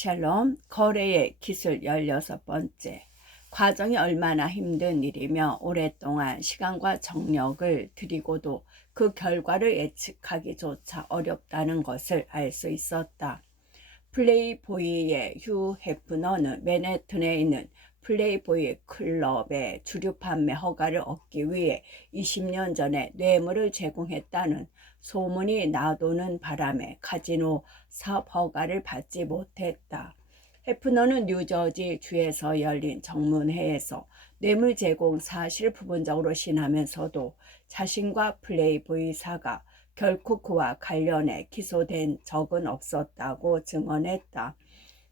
샬롬, 거래의 기술 16번째. 과정이 얼마나 힘든 일이며 오랫동안 시간과 정력을 들이고도 그 결과를 예측하기조차 어렵다는 것을 알 수 있었다. 플레이보이의 휴 해프너는 맨해튼에 있는 플레이보이 클럽의 주류 판매 허가를 얻기 위해 20년 전에 뇌물을 제공했다는 소문이 나도는 바람에 카지노 사업 허가를 받지 못했다. 해프너는 뉴저지 주에서 열린 정문회에서 뇌물 제공 사실을 부분적으로 신하면서도 자신과 플레이보이사가 결코 그와 관련해 기소된 적은 없었다고 증언했다.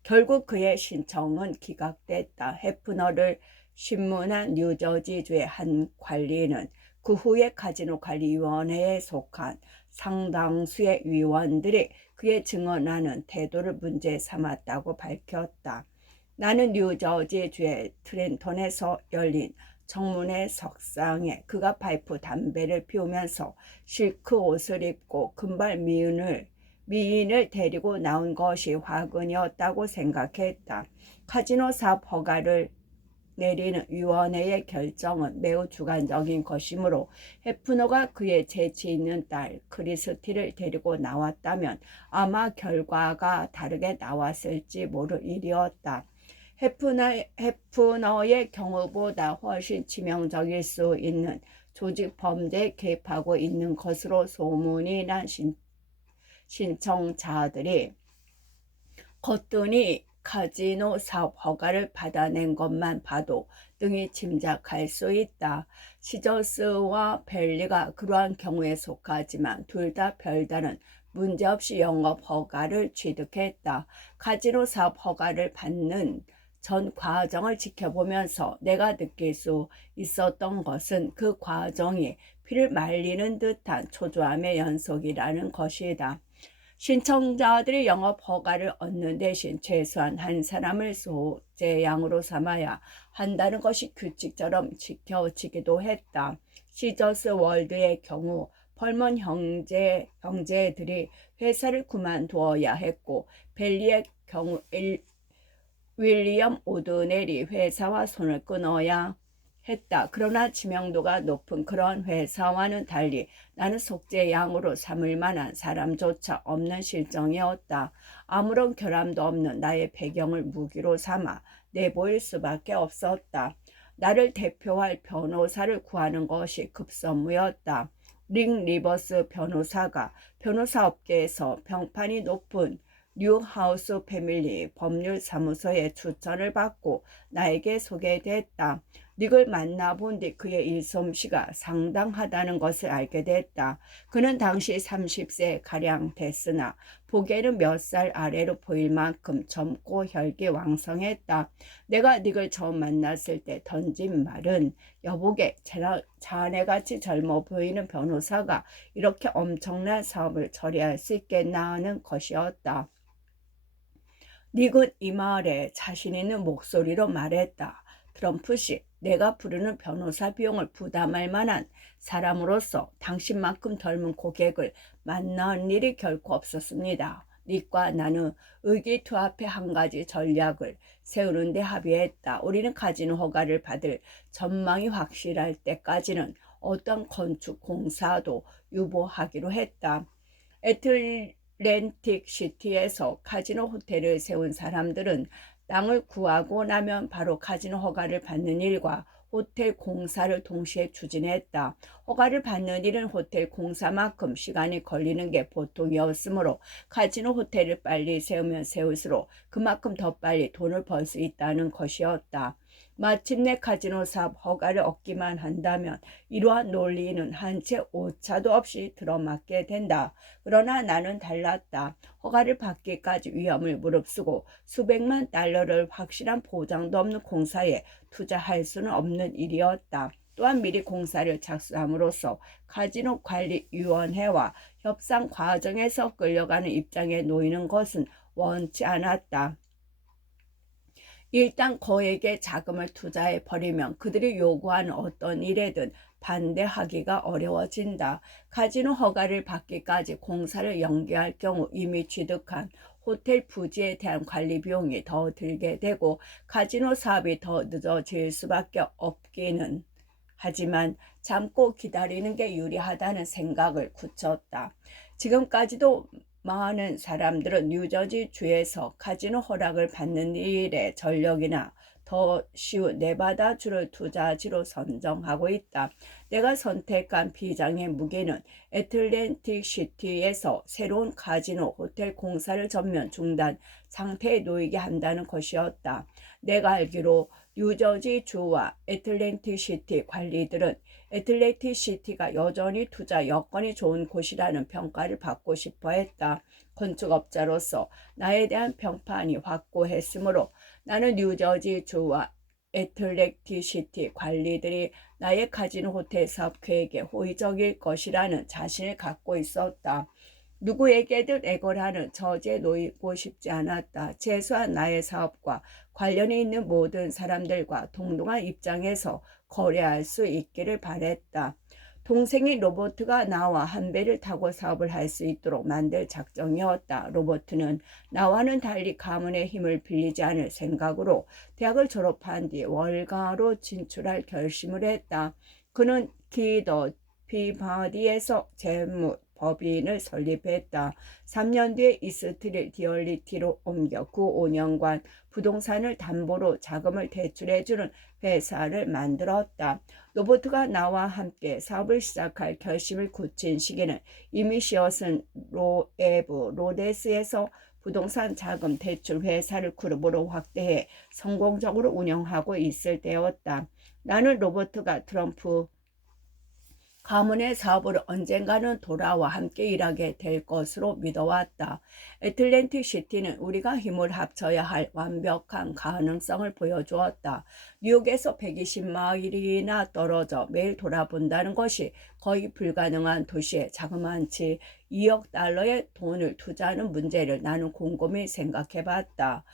결국 그의 신청은 기각됐다. 해프너를 신문한 뉴저지주의 한 관리는 그 후에 카지노 관리위원회에 속한 상당수의 위원들이 그의 증언하는 태도를 문제 삼았다고 밝혔다. 나는 뉴저지주의 트렌턴에서 열린 정문회 석상에 그가 파이프 담배를 피우면서 실크 옷을 입고 금발 미인을 데리고 나온 것이 화근이었다고 생각했다. 카지노 사업 허가를 내리는 위원회의 결정은 매우 주관적인 것이므로 해프너가 그의 재치 있는 딸 크리스티를 데리고 나왔다면 아마 결과가 다르게 나왔을지 모를 일이었다. 해프너의 경우보다 훨씬 치명적일 수 있는 조직 범죄에 개입하고 있는 것으로 소문이 난 신청자들이 거뜬히 카지노 사업 허가를 받아낸 것만 봐도 등이 짐작할 수 있다. 시저스와 벨리가 그러한 경우에 속하지만 둘 다 별다른 문제없이 영업 허가를 취득했다. 카지노 사업 허가를 받는 전 과정을 지켜보면서 내가 느낄 수 있었던 것은 그 과정이 피를 말리는 듯한 초조함의 연속이라는 것이다. 신청자들이 영업 허가를 얻는 대신 최소한 한 사람을 소재양으로 삼아야 한다는 것이 규칙처럼 지켜지기도 했다. 시저스 월드의 경우 펄먼 형제들이 회사를 그만두어야 했고, 벨리의 경우 윌리엄 오드넬이 회사와 손을 끊어야 했다. 그러나知명도가 높은 그런 회사와는 달리 나는 속죄양으로 삼을 만한 사람조차 없는 실정이었다. 아무런 결함도 없는 나의 배경을 무기로 삼아 내보일 수밖에 없었다. 나를 대표할 변호사를 구하는 것이 급선무였다. 링 리버스 변호사가 변호사업계에서 평판이 높은 뉴하우스 패밀리 법률사무소의 추천을 받고 나에게 소개됐다. 닉을 만나본 뒤 그의 일솜씨가 상당하다는 것을 알게 됐다. 그는 당시 30세 가량 됐으나 보기에는 몇 살 아래로 보일 만큼 젊고 혈기왕성했다. 내가 닉을 처음 만났을 때 던진 말은 여보게 자네같이 젊어 보이는 변호사가 이렇게 엄청난 사업을 처리할 수 있겠나 하는 것이었다. 닉은 이 말에 자신 있는 목소리로 말했다. 트럼프씨, 내가 부르는 변호사 비용을 부담할 만한 사람으로서 당신만큼 젊은 고객을 만난 일이 결코 없었습니다. 닉과 나는 의기투합해 한 가지 전략을 세우는 데 합의했다. 우리는 카지노 허가를 받을 전망이 확실할 때까지는 어떤 건축 공사도 유보하기로 했다. 애틀랜틱 시티에서 카지노 호텔을 세운 사람들은 땅을 구하고 나면 바로 카지노 허가를 받는 일과 호텔 공사를 동시에 추진했다. 허가를 받는 일은 호텔 공사만큼 시간이 걸리는 게 보통이었으므로 카지노 호텔을 빨리 세우면 세울수록 그만큼 더 빨리 돈을 벌 수 있다는 것이었다. 마침내 카지노 사업 허가를 얻기만 한다면 이러한 논리는 한 채 오차도 없이 들어맞게 된다. 그러나 나는 달랐다. 허가를 받기까지 위험을 무릅쓰고 수백만 달러를 확실한 보장도 없는 공사에 투자할 수는 없는 일이었다. 또한 미리 공사를 착수함으로써 카지노 관리위원회와 협상 과정에서 끌려가는 입장에 놓이는 것은 원치 않았다. 일단 거액의 자금을 투자해 버리면 그들이 요구하는 어떤 일에든 반대하기가 어려워진다. 카지노 허가를 받기까지 공사를 연기할 경우 이미 취득한 호텔 부지에 대한 관리 비용이 더 들게 되고 카지노 사업이 더 늦어질 수밖에 없기는 하지만 참고 기다리는 게 유리하다는 생각을 굳혔다. 지금까지도 많은 사람들은 뉴저지 주에서 카지노 허락을 받는 일에 전력이나 더 쉬운 네바다 주를 투자지로 선정하고 있다. 내가 선택한 비장의 무게는 애틀랜틱 시티에서 새로운 카지노 호텔 공사를 전면 중단 상태에 놓이게 한다는 것이었다. 내가 알기로 뉴저지 주와 애틀랜틱 시티 관리들은 애틀랜틱 시티가 여전히 투자 여건이 좋은 곳이라는 평가를 받고 싶어 했다. 건축업자로서 나에 대한 평판이 확고했으므로 나는 뉴저지 주와 애틀랜틱 시티 관리들이 나의 카지노 호텔 사업 계획에 호의적일 것이라는 자신을 갖고 있었다. 누구에게든 애걸하는 처지에 놓이고 싶지 않았다. 최소한 나의 사업과 관련이 있는 모든 사람들과 동등한 입장에서 거래할 수 있기를 바랬다. 동생이 로버트가 나와 한 배를 타고 사업을 할 수 있도록 만들 작정이었다. 로버트는 나와는 달리 가문의 힘을 빌리지 않을 생각으로 대학을 졸업한 뒤 월가로 진출할 결심을 했다. 그는 기더 피바디에서 재무 법인을 설립했다. 3년 뒤에 이스트릴 디얼리티로 옮겨 그 5년간 부동산을 담보로 자금을 대출해주는 회사를 만들었다. 로버트가 나와 함께 사업을 시작할 결심을 굳힌 시기는 이미 시어슨 로에브 로데스에서 부동산 자금 대출 회사를 그룹으로 확대해 성공적으로 운영하고 있을 때였다. 나는 로버트가 트럼프 가문의 사업으로 언젠가는 돌아와 함께 일하게 될 것으로 믿어왔다. 애틀랜틱 시티는 우리가 힘을 합쳐야 할 완벽한 가능성을 보여주었다. 뉴욕에서 120마일이나 떨어져 매일 돌아본다는 것이 거의 불가능한 도시에 자그마치 2억 달러의 돈을 투자하는 문제를 나는 곰곰이 생각해봤다.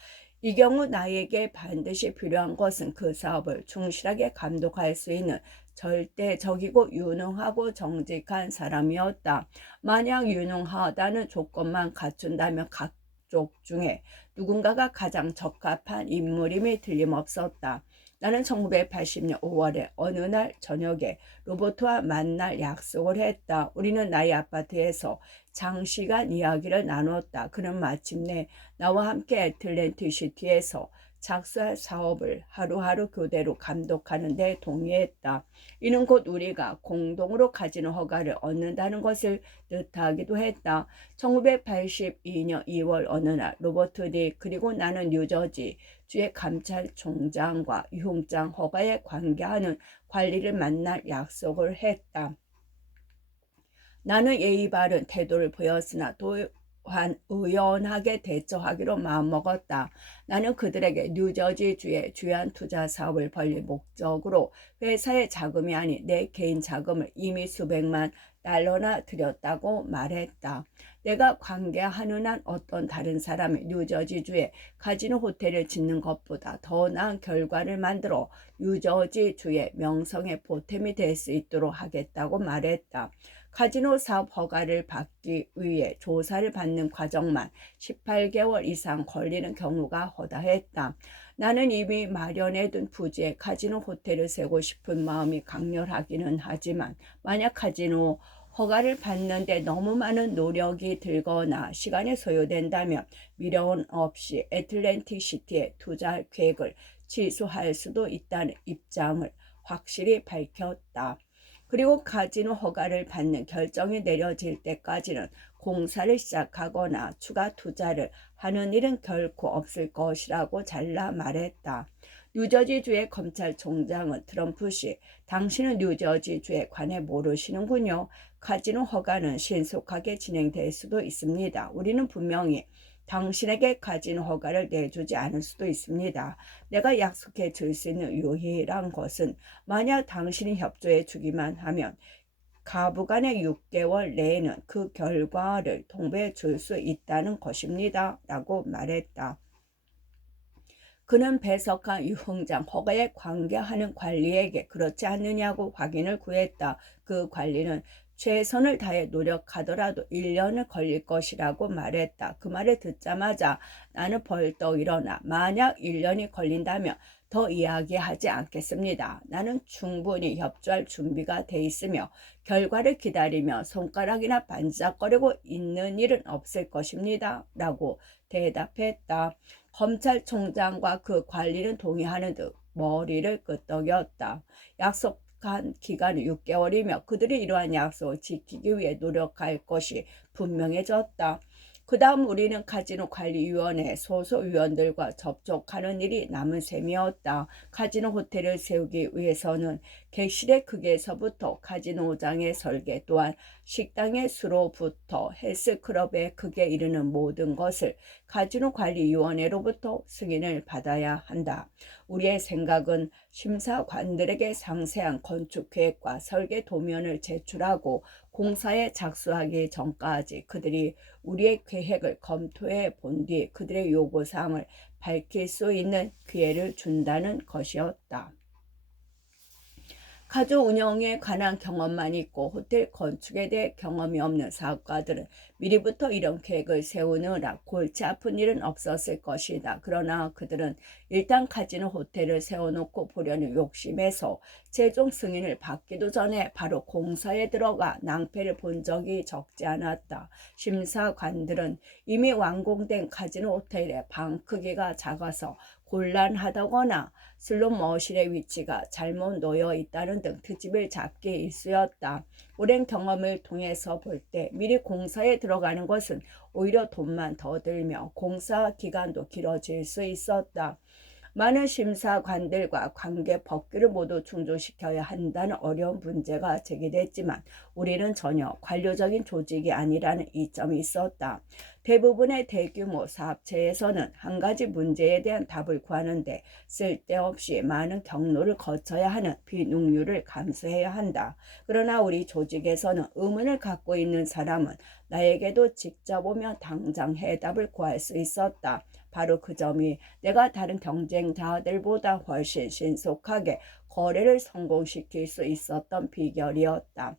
이 경우 나에게 반드시 필요한 것은 그 사업을 충실하게 감독할 수 있는 절대적이고 유능하고 정직한 사람이었다. 만약 유능하다는 조건만 갖춘다면 가족 중에 누군가가 가장 적합한 인물임이 틀림없었다. 나는 1980년 5월에 어느 날 저녁에 로버트와 만날 약속을 했다. 우리는 나의 아파트에서 장시간 이야기를 나눴다. 그는 마침내 나와 함께 애틀랜틱 시티에서 착수할 사업을 하루하루 교대로 감독하는 데 동의했다. 이는 곧 우리가 공동으로 카지노 허가를 얻는다는 것을 뜻하기도 했다. 1982년 2월 어느 날 로버트 디 그리고 나는 뉴저지 주의 감찰총장과 유흥장 허가에 관계하는 관리를 만날 약속을 했다. 나는 예의 바른 태도를 보였으나 또한 의연하게 대처하기로 마음먹었다. 나는 그들에게 뉴저지주의 주요한 투자 사업을 벌릴 목적으로 회사의 자금이 아닌 내 개인 자금을 이미 수백만 달러나 들였다고 말했다. 내가 관계하는 한 어떤 다른 사람이 뉴저지주에 카지노 호텔을 짓는 것보다 더 나은 결과를 만들어 뉴저지주의 명성에 보탬이 될 수 있도록 하겠다고 말했다. 카지노 사업 허가를 받기 위해 조사를 받는 과정만 18개월 이상 걸리는 경우가 허다했다. 나는 이미 마련해둔 부지에 카지노 호텔을 세고 싶은 마음이 강렬하기는 하지만 만약 카지노 허가를 받는데 너무 많은 노력이 들거나 시간이 소요된다면 미련 없이 애틀랜틱 시티에 투자할 계획을 취소할 수도 있다는 입장을 확실히 밝혔다. 그리고 카지노 허가를 받는 결정이 내려질 때까지는 공사를 시작하거나 추가 투자를 하는 일은 결코 없을 것이라고 잘라 말했다. 뉴저지주의 검찰총장은 트럼프 씨, 당신은 뉴저지주에 관해 모르시는군요. 카지노 허가는 신속하게 진행될 수도 있습니다. 우리는 분명히 당신에게 카지노 허가를 내주지 않을 수도 있습니다. 내가 약속해 줄 수 있는 유일한 것은 만약 당신이 협조해 주기만 하면 가부간의 6개월 내에는 그 결과를 통보해 줄 수 있다는 것입니다. 라고 말했다. 그는 배석한 유흥장 허가에 관계하는 관리에게 그렇지 않느냐고 확인을 구했다. 그 관리는 최선을 다해 노력하더라도 1년은 걸릴 것이라고 말했다. 그 말을 듣자마자 나는 벌떡 일어나 만약 1년이 걸린다면 더 이야기하지 않겠습니다. 나는 충분히 협조할 준비가 돼 있으며 결과를 기다리며 손가락이나 반짝거리고 있는 일은 없을 것입니다. 라고 대답했다. 검찰총장과 그 관리는 동의하는 듯 머리를 끄덕였다. 약속한 기간은 6개월이며 그들이 이러한 약속을 지키기 위해 노력할 것이 분명해졌다. 그 다음 우리는 카지노 관리위원회 소속위원들과 접촉하는 일이 남은 셈이었다. 카지노 호텔을 세우기 위해서는 객실의 크기에서부터 카지노장의 설계 또한 식당의 수로부터 헬스클럽의 크기에 이르는 모든 것을 카지노 관리위원회로부터 승인을 받아야 한다. 우리의 생각은 심사관들에게 상세한 건축계획과 설계 도면을 제출하고 공사에 착수하기 전까지 그들이 우리의 계획을 검토해 본 뒤 그들의 요구사항을 밝힐 수 있는 기회를 준다는 것이었다. 카지노 운영에 관한 경험만 있고 호텔 건축에 대해 경험이 없는 사업가들은 미리부터 이런 계획을 세우느라 골치 아픈 일은 없었을 것이다. 그러나 그들은 일단 카지노 호텔을 세워놓고 보려는 욕심에서 최종 승인을 받기도 전에 바로 공사에 들어가 낭패를 본 적이 적지 않았다. 심사관들은 이미 완공된 카지노 호텔의 방 크기가 작아서 곤란하다거나 슬롯 머신의 위치가 잘못 놓여 있다는 등 트집을 잡기 일쑤였다. 오랜 경험을 통해서 볼 때 미리 공사에 들어가는 것은 오히려 돈만 더 들며 공사 기간도 길어질 수 있었다. 많은 심사관들과 관계 법규를 모두 충족시켜야 한다는 어려운 문제가 제기됐지만 우리는 전혀 관료적인 조직이 아니라는 이점이 있었다. 대부분의 대규모 사업체에서는 한 가지 문제에 대한 답을 구하는데 쓸데없이 많은 경로를 거쳐야 하는 비능률을 감수해야 한다. 그러나 우리 조직에서는 의문을 갖고 있는 사람은 나에게도 직접 오며 당장 해답을 구할 수 있었다. 바로 그 점이 내가 다른 경쟁자들보다 훨씬 신속하게 거래를 성공시킬 수 있었던 비결이었다.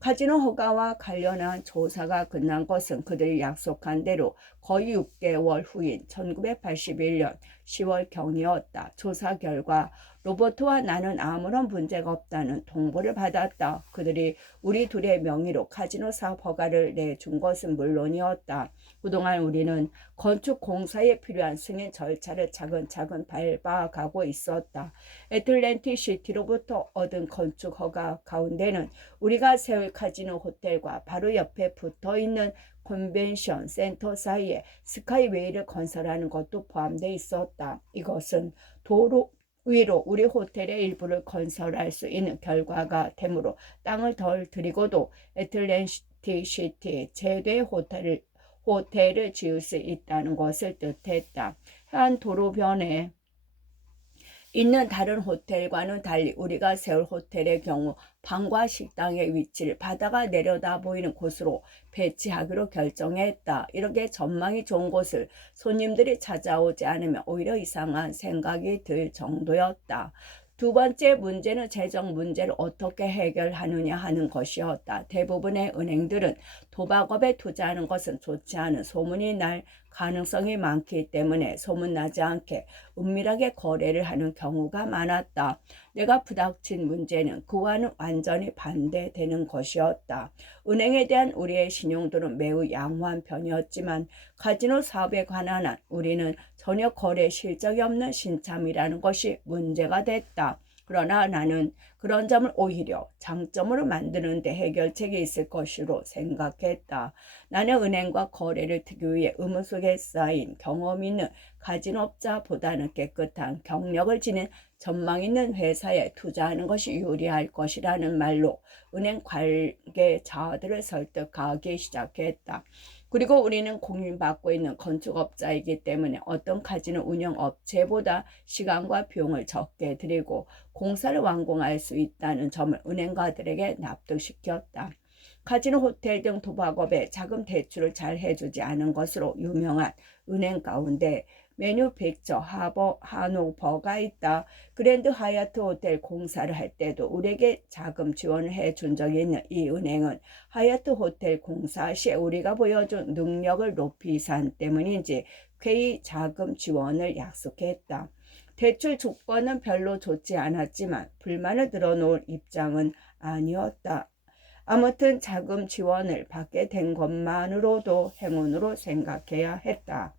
카지노 허가와 관련한 조사가 끝난 것은 그들이 약속한 대로 거의 6개월 후인 1981년 10월경이었다. 조사 결과 로버트와 나는 아무런 문제가 없다는 통보를 받았다. 그들이 우리 둘의 명의로 카지노 사업 허가를 내준 것은 물론이었다. 그동안 우리는 건축 공사에 필요한 승인 절차를 차근차근 밟아가고 있었다. 애틀랜틱 시티로부터 얻은 건축 허가 가운데는 우리가 세울 카지노 호텔과 바로 옆에 붙어있는 컨벤션 센터 사이에 스카이웨이를 건설하는 것도 포함되어 있었다. 이것은 도로 위로 우리 호텔의 일부를 건설할 수 있는 결과가 되므로 땅을 덜 들이고도 애틀랜틱 시티 최대의 호텔을 지을 수 있다는 것을 뜻했다. 한 도로변에 있는 다른 호텔과는 달리 우리가 세울 호텔의 경우 방과 식당의 위치를 바다가 내려다 보이는 곳으로 배치하기로 결정했다. 이렇게 전망이 좋은 곳을 손님들이 찾아오지 않으면 오히려 이상한 생각이 들 정도였다. 두 번째 문제는 재정 문제를 어떻게 해결하느냐 하는 것이었다. 대부분의 은행들은 도박업에 투자하는 것은 좋지 않은 소문이 날 가능성이 많기 때문에 소문나지 않게 은밀하게 거래를 하는 경우가 많았다. 내가 부닥친 문제는 그와는 완전히 반대되는 것이었다. 은행에 대한 우리의 신용도는 매우 양호한 편이었지만 카지노 사업에 관한 한 우리는 전혀 거래 실적이 없는 신참이라는 것이 문제가 됐다. 그러나 나는 그런 점을 오히려 장점으로 만드는 데 해결책이 있을 것으로 생각했다. 나는 은행과 거래를 특기 위해 의무 속에 쌓인 경험 있는 카지노업자보다는 깨끗한 경력을 지닌 전망 있는 회사에 투자하는 것이 유리할 것이라는 말로 은행 관계자들을 설득하기 시작했다. 그리고 우리는 공인받고 있는 건축업자이기 때문에 어떤 카지노 운영업체보다 시간과 비용을 적게 들이고 공사를 완공할 수 있다는 점을 은행가들에게 납득시켰다. 카지노 호텔 등 도박업에 자금 대출을 잘 해주지 않은 것으로 유명한 은행 가운데 매뉴팩처 하노버가 있다. 그랜드 하얏트 호텔 공사를 할 때도 우리에게 자금 지원을 해준 적이 있는 이 은행은 하얏트 호텔 공사 시에 우리가 보여준 능력을 높이 산 때문인지 쾌히 자금 지원을 약속했다. 대출 조건은 별로 좋지 않았지만 불만을 늘어놓을 입장은 아니었다. 아무튼 자금 지원을 받게 된 것만으로도 행운으로 생각해야 했다.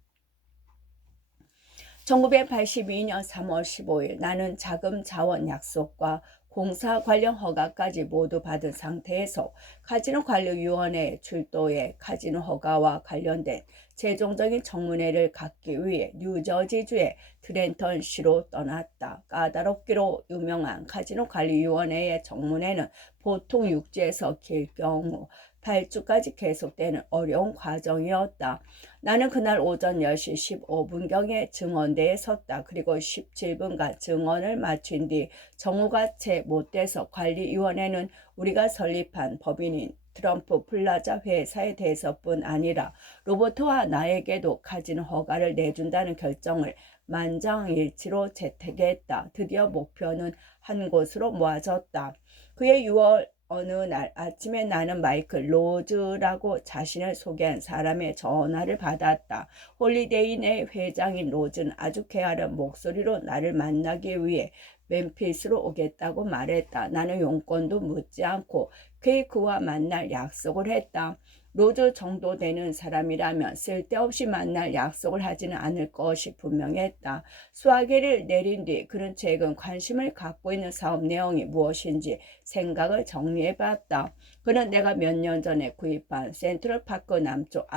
1982년 3월 15일 나는 자금 자원 약속과 공사 관련 허가까지 모두 받은 상태에서 카지노관리위원회에 출도해 카지노 허가와 관련된 최종적인 청문회를 갖기 위해 뉴저지주의 트렌턴시로 떠났다. 까다롭기로 유명한 카지노관리위원회의 청문회는 보통 6주에서 길 경우 8주까지 계속되는 어려운 과정이었다. 나는 그날 오전 10시 15분경에 증언대에 섰다. 그리고 17분간 증언을 마친 뒤 정오가 채 못 돼서 관리위원회는 우리가 설립한 법인인 트럼프 플라자 회사에 대해서뿐 아니라 로버트와 나에게도 카지노 허가를 내준다는 결정을 만장일치로 채택했다. 드디어 목표는 한 곳으로 모아졌다. 그해 6월 어느 날 아침에 나는 마이클 로즈라고 자신을 소개한 사람의 전화를 받았다. 홀리데이의 회장인 로즈는 아주 쾌활한 목소리로 나를 만나기 위해 멤피스로 오겠다고 말했다. 나는 용건도 묻지 않고 쾌히 그와 만날 약속을 했다. 로즈 정도 되는 사람이라면 쓸데없이 만날 약속을 하지는 않을 것이 분명했다. 수화기를 내린 뒤 그는 최근 관심을 갖고 있는 사업 내용이 무엇인지 생각을 정리해봤다. 그는 내가 몇 년 전에 구입한 센트럴파크 남쪽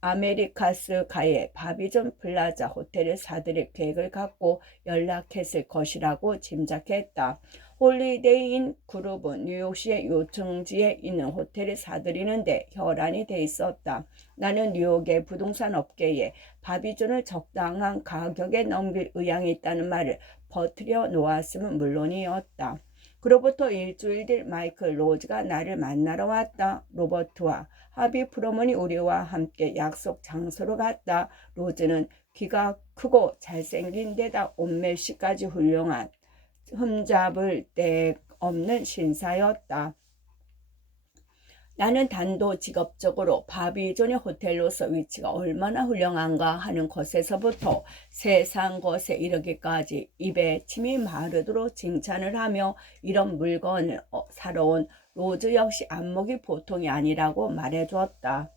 아메리카스가의 바비존 플라자 호텔을 사들일 계획을 갖고 연락했을 것이라고 짐작했다. 홀리데이인 그룹은 뉴욕시의 요층지에 있는 호텔을 사들이는데 혈안이 돼 있었다. 나는 뉴욕의 부동산 업계에 바비존을 적당한 가격에 넘길 의향이 있다는 말을 버티려 놓았으면 물론이었다. 그로부터 일주일 뒤 마이클 로즈가 나를 만나러 왔다. 로버트와 하비 프로먼이 우리와 함께 약속 장소로 갔다. 로즈는 키가 크고 잘생긴 데다 옷멜씨까지 훌륭한 흠잡을 데 없는 신사였다. 나는 단도직업적으로 바비존의 호텔로서 위치가 얼마나 훌륭한가 하는 것에서부터 세상 것에 이르기까지 입에 침이 마르도록 칭찬을 하며 이런 물건을 사러 온 로즈 역시 안목이 보통이 아니라고 말해주었다.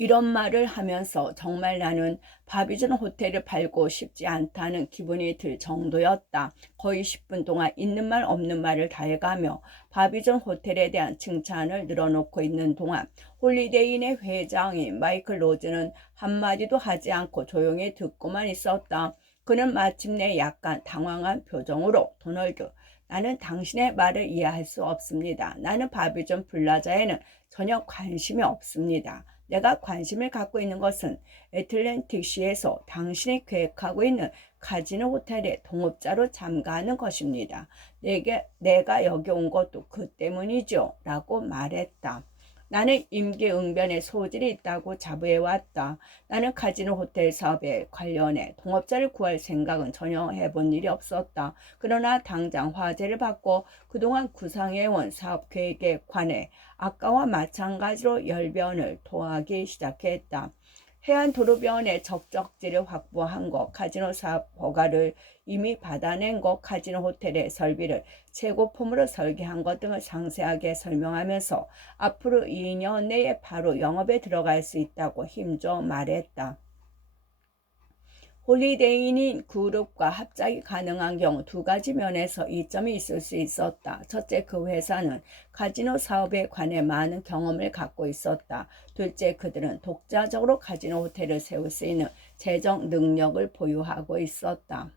이런 말을 하면서 정말 나는 바비존 호텔을 팔고 싶지 않다는 기분이 들 정도였다. 거의 10분 동안 있는 말 없는 말을 다 해가며 바비존 호텔에 대한 칭찬을 늘어놓고 있는 동안 홀리데이인의 회장인 마이클 로즈는 한마디도 하지 않고 조용히 듣고만 있었다. 그는 마침내 약간 당황한 표정으로 도널드, 나는 당신의 말을 이해할 수 없습니다. 나는 바비존 플라자에는 전혀 관심이 없습니다. 내가 관심을 갖고 있는 것은 애틀랜틱시에서 당신이 계획하고 있는 카지노 호텔에 동업자로 참가하는 것입니다. 내가 여기 온 것도 그 때문이죠. 라고 말했다. 나는 임기응변에 소질이 있다고 자부해왔다. 나는 카지노 호텔 사업에 관련해 동업자를 구할 생각은 전혀 해본 일이 없었다. 그러나 당장 화제를 받고 그동안 구상해온 사업 계획에 관해 아까와 마찬가지로 열변을 토하기 시작했다. 해안도로변의 적적지를 확보한 것, 카지노 사업 허가를 이미 받아낸 것, 카지노 호텔의 설비를 최고품으로 설계한 것 등을 상세하게 설명하면서 앞으로 2년 내에 바로 영업에 들어갈 수 있다고 힘줘 말했다. 홀리데이인 그룹과 합작이 가능한 경우 두 가지 면에서 이점이 있을 수 있었다. 첫째, 그 회사는 카지노 사업에 관해 많은 경험을 갖고 있었다. 둘째, 그들은 독자적으로 카지노 호텔을 세울 수 있는 재정 능력을 보유하고 있었다.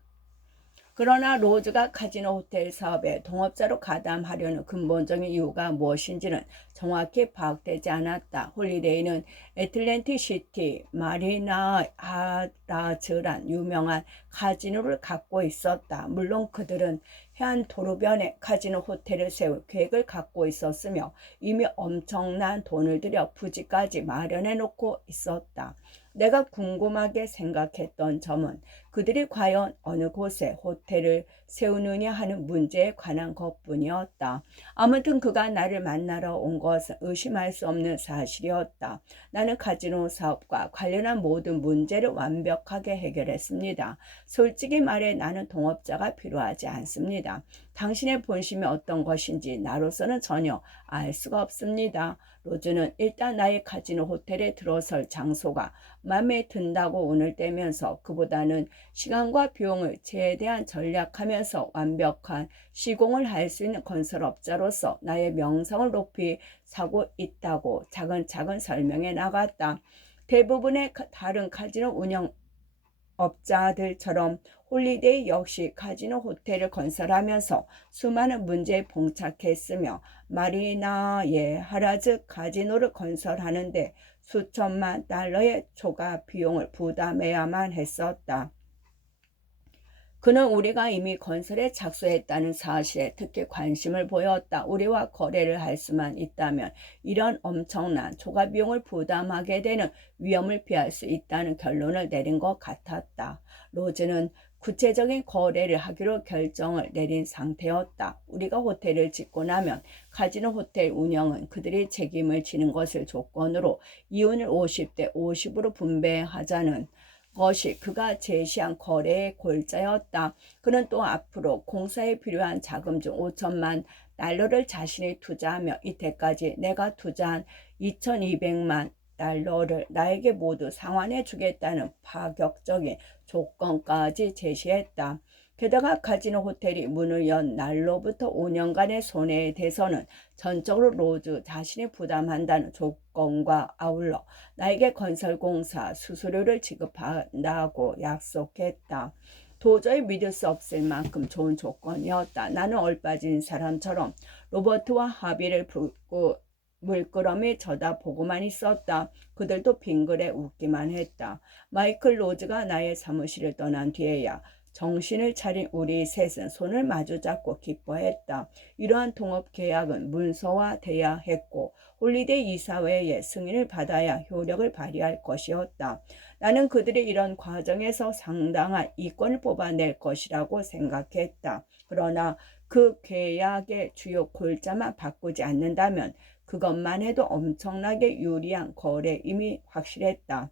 그러나 로즈가 카지노 호텔 사업에 동업자로 가담하려는 근본적인 이유가 무엇인지는 정확히 파악되지 않았다. 홀리데이는 애틀랜틱 시티 마리나 하라즈란 유명한 카지노를 갖고 있었다. 물론 그들은 해안 도로변에 카지노 호텔을 세울 계획을 갖고 있었으며 이미 엄청난 돈을 들여 부지까지 마련해 놓고 있었다. 내가 궁금하게 생각했던 점은 그들이 과연 어느 곳에 호텔을 세우느냐 하는 문제에 관한 것뿐이었다. 아무튼 그가 나를 만나러 온 것은 의심할 수 없는 사실이었다. 나는 카지노 사업과 관련한 모든 문제를 완벽하게 해결했습니다. 솔직히 말해 나는 동업자가 필요하지 않습니다. 당신의 본심이 어떤 것인지 나로서는 전혀 알 수가 없습니다. 로즈는 일단 나의 카지노 호텔에 들어설 장소가 마음에 든다고 운을 떼면서 그보다는 시간과 비용을 최대한 절약하면서 완벽한 시공을 할 수 있는 건설업자로서 나의 명성을 높이 사고 있다고 차근차근 설명해 나갔다. 대부분의 다른 카지노 운영업자들처럼 홀리데이 역시 카지노 호텔을 건설하면서 수많은 문제에 봉착했으며 마리나의 하라즈 카지노를 건설하는데 수천만 달러의 초과 비용을 부담해야만 했었다. 그는 우리가 이미 건설에 착수했다는 사실에 특히 관심을 보였다. 우리와 거래를 할 수만 있다면 이런 엄청난 초과 비용을 부담하게 되는 위험을 피할 수 있다는 결론을 내린 것 같았다. 로즈는 구체적인 거래를 하기로 결정을 내린 상태였다. 우리가 호텔을 짓고 나면 카지노 호텔 운영은 그들이 책임을 지는 것을 조건으로 이윤을 50대 50으로 분배하자는 것이 그가 제시한 거래의 골자였다. 그는 또 앞으로 공사에 필요한 자금 중 5천만 달러를 자신이 투자하며 이때까지 내가 투자한 2,200만 달러를 나에게 모두 상환해 주겠다는 파격적인 조건까지 제시했다. 게다가 카지노 호텔이 문을 연 날로부터 5년간의 손해에 대해서는 전적으로 로즈 자신이 부담한다는 조건과 아울러 나에게 건설공사 수수료를 지급한다고 약속했다. 도저히 믿을 수 없을 만큼 좋은 조건이었다. 나는 얼빠진 사람처럼 로버트와 합의를 붙고 물끄러미 쳐다보고만 있었다. 그들도 빙그레 웃기만 했다. 마이클 로즈가 나의 사무실을 떠난 뒤에야 정신을 차린 우리 셋은 손을 마주잡고 기뻐했다. 이러한 통업 계약은 문서화돼야 했고 홀리데이 이사회의 승인을 받아야 효력을 발휘할 것이었다. 나는 그들이 이런 과정에서 상당한 이권을 뽑아낼 것이라고 생각했다. 그러나 그 계약의 주요 골자만 바꾸지 않는다면 그것만 해도 엄청나게 유리한 거래임이 확실했다.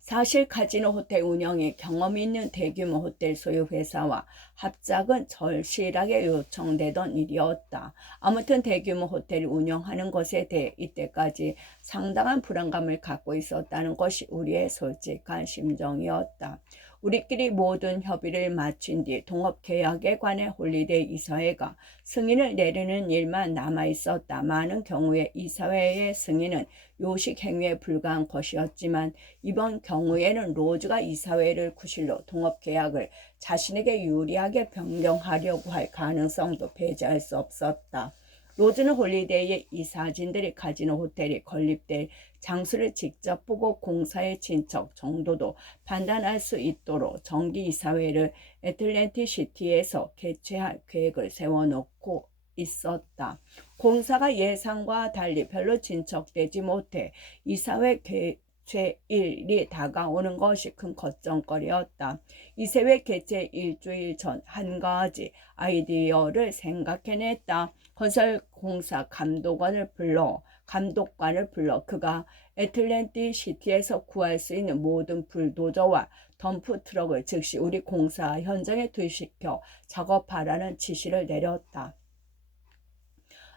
사실 카지노 호텔 운영에 경험이 있는 대규모 호텔 소유 회사와 합작은 절실하게 요청되던 일이었다. 아무튼 대규모 호텔을 운영하는 것에 대해 이때까지 상당한 불안감을 갖고 있었다는 것이 우리의 솔직한 심정이었다. 우리끼리 모든 협의를 마친 뒤 동업계약에 관해 홀리데이 이사회가 승인을 내리는 일만 남아있었다. 많은 경우에 이사회의 승인은 요식행위에 불과한 것이었지만 이번 경우에는 로즈가 이사회를 구실로 동업계약을 자신에게 유리하게 변경하려고 할 가능성도 배제할 수 없었다. 로즈는 홀리데이의 이 사진들이 카지노 호텔이 건립될 장소를 직접 보고 공사의 진척 정도도 판단할 수 있도록 정기이사회를 애틀랜틱 시티에서 개최할 계획을 세워놓고 있었다. 공사가 예상과 달리 별로 진척되지 못해 이사회 개최일이 다가오는 것이 큰 걱정거리였다. 이사회 개최 일주일 전 한 가지 아이디어를 생각해냈다. 건설공사 감독관을 불러 그가 애틀랜틱 시티에서 구할 수 있는 모든 불도저와 덤프 트럭을 즉시 우리 공사 현장에 투입시켜 작업하라는 지시를 내렸다.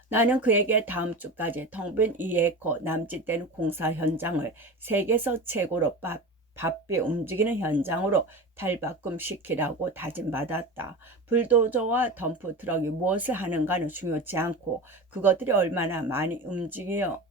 나는 그에게 다음 주까지 텅 빈 2에이커 남짓된 공사 현장을 세계에서 최고로 바삐 움직이는 현장으로 탈바꿈시키라고 다짐받았다. 불도저와 덤프트럭이 무엇을 하는가는 중요치 않고 그것들이 얼마나 많이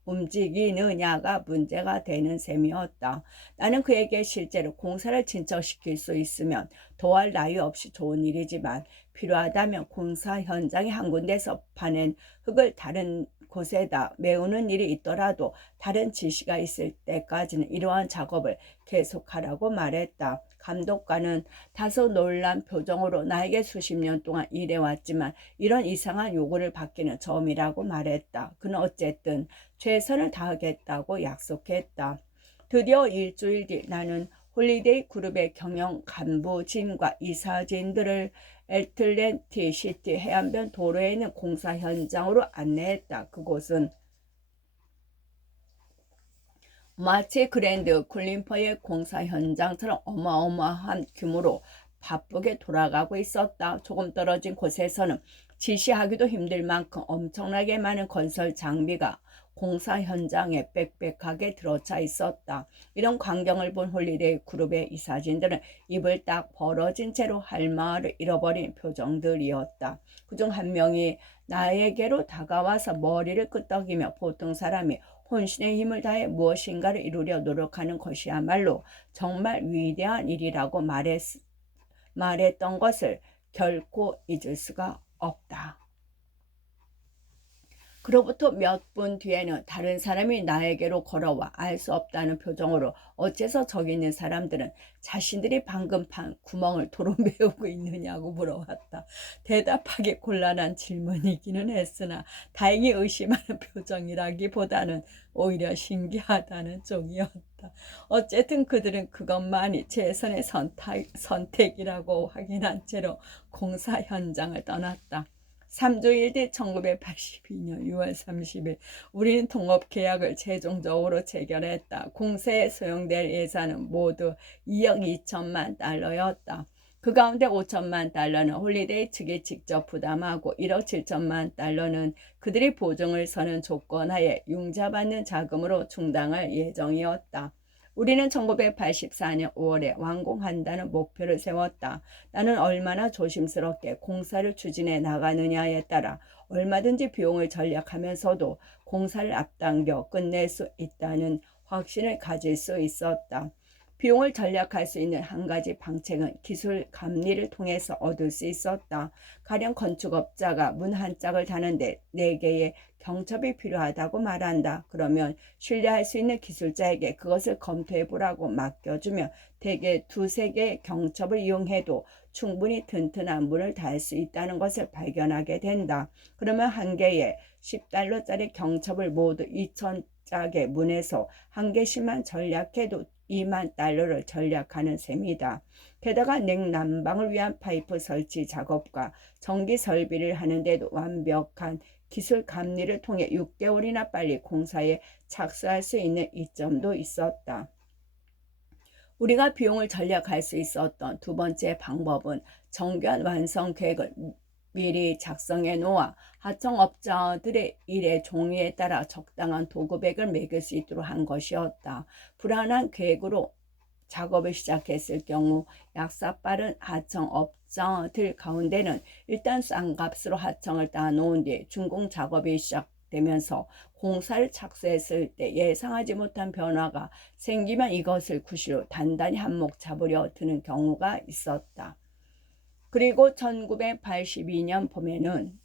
움직이느냐가 문제가 되는 셈이었다. 나는 그에게 실제로 공사를 진척시킬 수 있으면 더할 나위 없이 좋은 일이지만 필요하다면 공사 현장의 한 군데서 파낸 흙을 다른 곳에다 메우는 일이 있더라도 다른 지시가 있을 때까지는 이러한 작업을 계속하라고 말했다. 감독관은 다소 놀란 표정으로 나에게 수십 년 동안 일해왔지만 이런 이상한 요구를 받기는 처음이라고 말했다. 그는 어쨌든 최선을 다하겠다고 약속했다. 드디어 일주일 뒤 나는 홀리데이 그룹의 경영 간부진과 이사진들을 애틀랜티 시티 해안변 도로에 있는 공사 현장으로 안내했다. 그곳은 마치 그랜드 클림퍼의 공사 현장처럼 어마어마한 규모로 바쁘게 돌아가고 있었다. 조금 떨어진 곳에서는 지시하기도 힘들 만큼 엄청나게 많은 건설 장비가 공사 현장에 빽빽하게 들어차 있었다. 이런 광경을 본 홀리데이 그룹의 이사진들은 입을 딱 벌어진 채로 할 말을 잃어버린 표정들이었다. 그중 한 명이 나에게로 다가와서 머리를 끄덕이며 보통 사람이 혼신의 힘을 다해 무엇인가를 이루려 노력하는 것이야말로 정말 위대한 일이라고 말했던 것을 결코 잊을 수가 없다. 그로부터 몇 분 뒤에는 다른 사람이 나에게로 걸어와 알 수 없다는 표정으로 어째서 저기 있는 사람들은 자신들이 방금 판 구멍을 도로 메우고 있느냐고 물어왔다. 대답하기 곤란한 질문이기는 했으나 다행히 의심하는 표정이라기보다는 오히려 신기하다는 쪽이었다. 어쨌든 그들은 그것만이 최선의 선택이라고 확인한 채로 공사 현장을 떠났다. 3주일 뒤 1982년 6월 30일 우리는 통업계약을 최종적으로 체결했다. 공사에 소용될 예산은 모두 2억 2천만 달러였다. 그 가운데 5천만 달러는 홀리데이 측이 직접 부담하고 1억 7천만 달러는 그들이 보증을 서는 조건하에 융자받는 자금으로 충당할 예정이었다. 우리는 1984년 5월에 완공한다는 목표를 세웠다. 나는 얼마나 조심스럽게 공사를 추진해 나가느냐에 따라 얼마든지 비용을 절약하면서도 공사를 앞당겨 끝낼 수 있다는 확신을 가질 수 있었다. 비용을 절약할 수 있는 한 가지 방책은 기술 감리를 통해서 얻을 수 있었다. 가령 건축업자가 문 한 짝을 다는데 4개의 경첩이 필요하다고 말한다. 그러면 신뢰할 수 있는 기술자에게 그것을 검토해보라고 맡겨주면 대개 2-3개의 경첩을 이용해도 충분히 튼튼한 문을 달 수 있다는 것을 발견하게 된다. 그러면 한 개의 $10짜리 경첩을 모두 2,000짝의 문에서 한 개씩만 전략해도 $2만 전략하는 셈이다. 게다가 냉난방을 위한 파이프 설치 작업과 전기 설비를 하는데도 완벽한 기술 감리를 통해 6개월이나 빨리 공사에 착수할 수 있는 이점도 있었다. 우리가 비용을 절약할 수 있었던 두 번째 방법은 정교한 완성 계획을 미리 작성해 놓아 하청업자들의 일의 종류에 따라 적당한 도급액을 매길 수 있도록 한 것이었다. 불안한 계획으로 작업을 시작했을 경우 약사 빠른 하청업자들 가운데는 일단 싼 값으로 하청을 따놓은 뒤 준공 작업이 시작되면서 공사를 착수했을 때 예상하지 못한 변화가 생기면 이것을 구실로 단단히 한몫 잡으려 드는 경우가 있었다. 그리고 1982년 봄에는